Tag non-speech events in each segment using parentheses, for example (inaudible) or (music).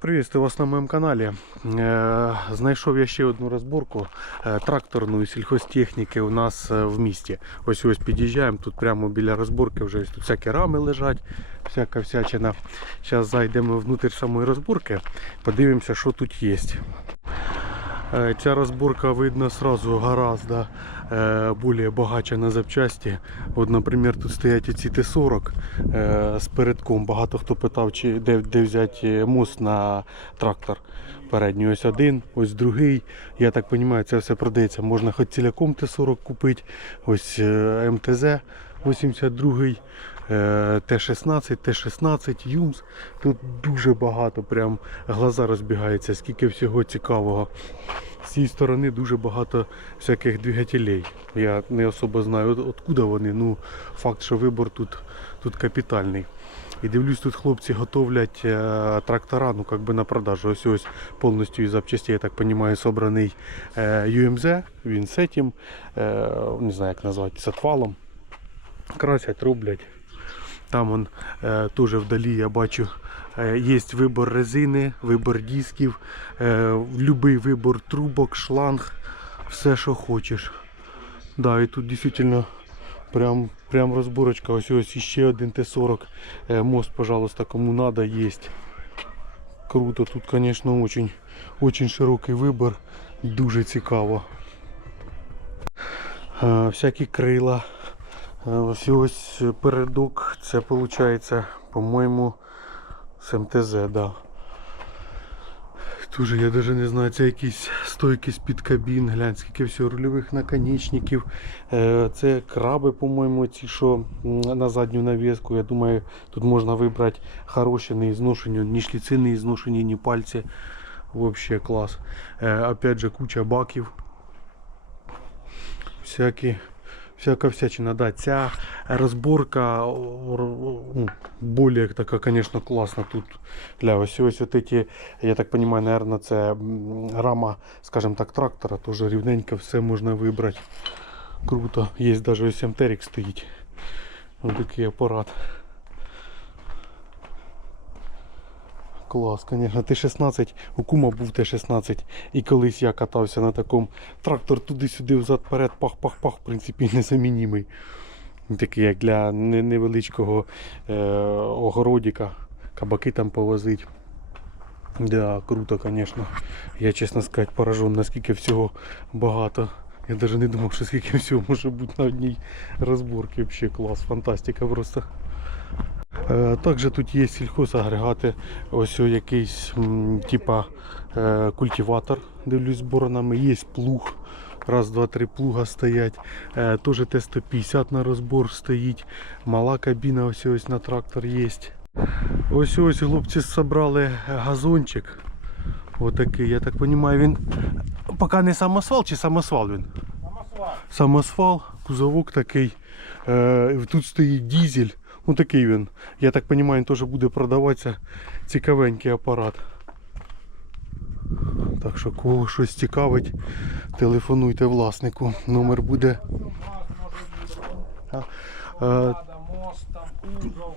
Приветствую вас на моєму каналі. Е, Знайшов я ще одну розборку е, тракторної сільхозтехніки у нас е, в місті. Ось ось під'їжджаємо, тут прямо біля розборки вже тут всякі рами лежать, всяка всячина. Зараз зайдемо внутрь самої розборки, подивимося, що тут є. Е, Ця розборка видно сразу гораздо е, более багача на запчасті. От, наприклад, тут стоять ці Т-40 е, з передком. Багато хто питав, чи де, де взяти мост на трактор. Передній ось один, ось другий. Я так розумію, це все продається. Можна хоч ціляком Т-40 купити. Ось е, МТЗ 82 е, Т-16, Т-16, Юмс. Тут дуже багато, прям глаза розбігаються, скільки всього цікавого. З цієї сторони дуже багато всяких двигателей. Я не особо знаю, от- откуда вони. Ну, факт, що вибор тут, тут капітальний. І дивлюсь, тут хлопці готовлять е, трактора, ну як би на продажу. Ось ось повністю із запчастей, я так розумію, собраний е, UMZ, він з цим, е, не знаю як назвати, з отвалом. Красять, роблять. Там он е, теж вдалі я бачу е, є вибор резини, вибор дисків, е, любий вибор трубок, шланг, все, що хочеш. Да, і тут дійсно прям, прям розборочка. Ось ось іще один Т-40. Е, мост, пожалуйста, кому надо, є. Круто, тут, звісно, очень, очень широкий вибір, дуже цікаво. Всякі крила. Е, Ось ось передок, це виходить, по-моєму, з МТЗ, да. Дуже я навіть не знаю, це якісь стойки з-під кабін, глянь, скільки всього рульових наконечників. Е, Це краби, по-моєму, ці, що на задню навіску. Я думаю, тут можна вибрати хороші, не ізношені, ні шліци не ізношені, ні пальці. Вообще клас. Е, Опять же, куча баків. Всякі всяка всячина. Да, ця розборка ну, более така, конечно, класна тут. Для ось ось от эти, я так понимаю, наверное, це рама, скажем так, трактора, теж рівненько все можна вибрати. Круто. Є даже ось МТРик стоїть. Ось такий апарат. Клас, звісно, Т-16, у кума був Т-16. І колись я катався на такому трактор туди-сюди, взад-перед, пах-пах-пах, в принципі, (laughs) незамінімий. Такий, як для невеличкого е- огородика, кабаки там повозить. Да, круто, звісно. Я, чесно сказати, поражен, наскільки всього багато. Я навіть не думав, що скільки всього може бути на одній розборці. Взагалі клас, фантастика просто. Е, Також тут є сільхозагрегати, ось якийсь типа е, культиватор, дивлюсь з боронами, є плуг. Раз, два, три плуга стоять. Е, Теж Т-150 на розбор стоїть. Мала кабіна ось ось на трактор є. Ось ось хлопці зібрали газончик. Отакий, я так розумію, він поки не самосвал чи самосвал він? Самосвал, кузовок такий. Тут стоїть дизель. Ну такий він. Я так розумію, теж буде продаватися. Цікавенький апарат. Так що кого щось цікавить, телефонуйте власнику. Номер буде. А, кузов.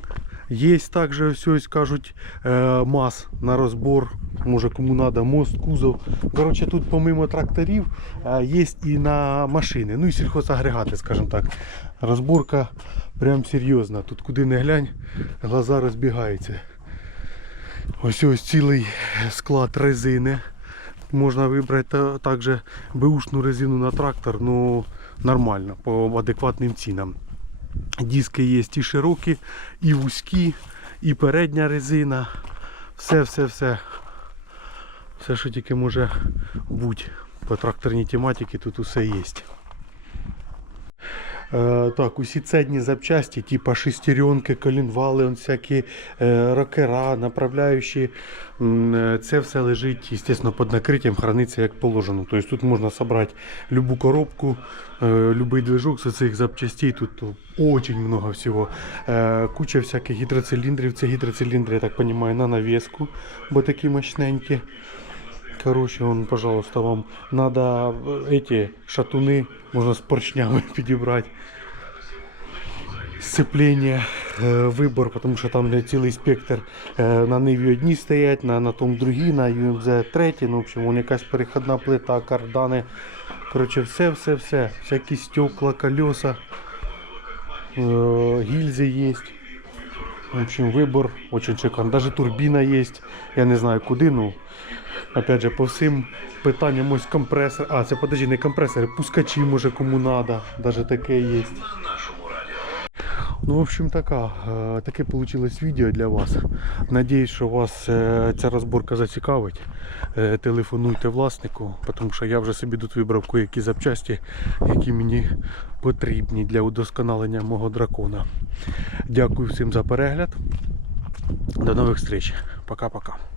Є також ось ось кажуть е, мас на розбор. Може кому треба, мост, кузов. Коротше, тут помимо тракторів е, є і на машини. Ну і сільхозагрегати, скажімо так. Розборка прям серйозна. Тут куди не глянь, глаза розбігаються. Ось ось цілий склад резини. Можна вибрати та- також беушну резину на трактор, ну нормально, по адекватним цінам. Диски є і широкі, і вузькі, і передня резина. Все, все, все. Все, що тільки може бути по тракторній тематиці, тут усе є. Е, так, усі цедні запчасті, типа шестеренки, колінвали, всякі е, рокера, направляючі. Е, Це все лежить, естественно, під накриттям, храниться як положено. Тобто тут можна зібрати любу коробку, любий движок з цих запчастей. Тут дуже много всього. Куча всяких гідроциліндрів. Це гідроциліндри, я так розумію, на навіску, бо такі мощненькі. Короче, он, пожалуйста, вам надо э, эти шатуны, можно с поршнями (laughs) підібрати. сцеплення, е, вибор, тому що там цілий спектр е, на Ниві одні стоять, на, на тому другі, на UMZ треті. Ну, в общем, вон якась переходна плита, кардани. Коротше, все, все, все. Всякі стекла, колеса, е, гільзи є. В общем, выбор очень шикарный. Даже турбина есть. Я не знаю куди, ну. Опять же, по всім питанням ось компресор. А, це подожди, не компресори, пускачі може кому надо. Даже таке є. Ну, в общем, така, е, таке получилось відео для вас. Надіюсь, що вас е, ця розборка зацікавить. Е, Телефонуйте власнику, тому що я вже собі тут вибрав які запчасті, які мені потрібні для удосконалення мого дракона. Дякую всім за перегляд. До нових зустріч. Пока-пока.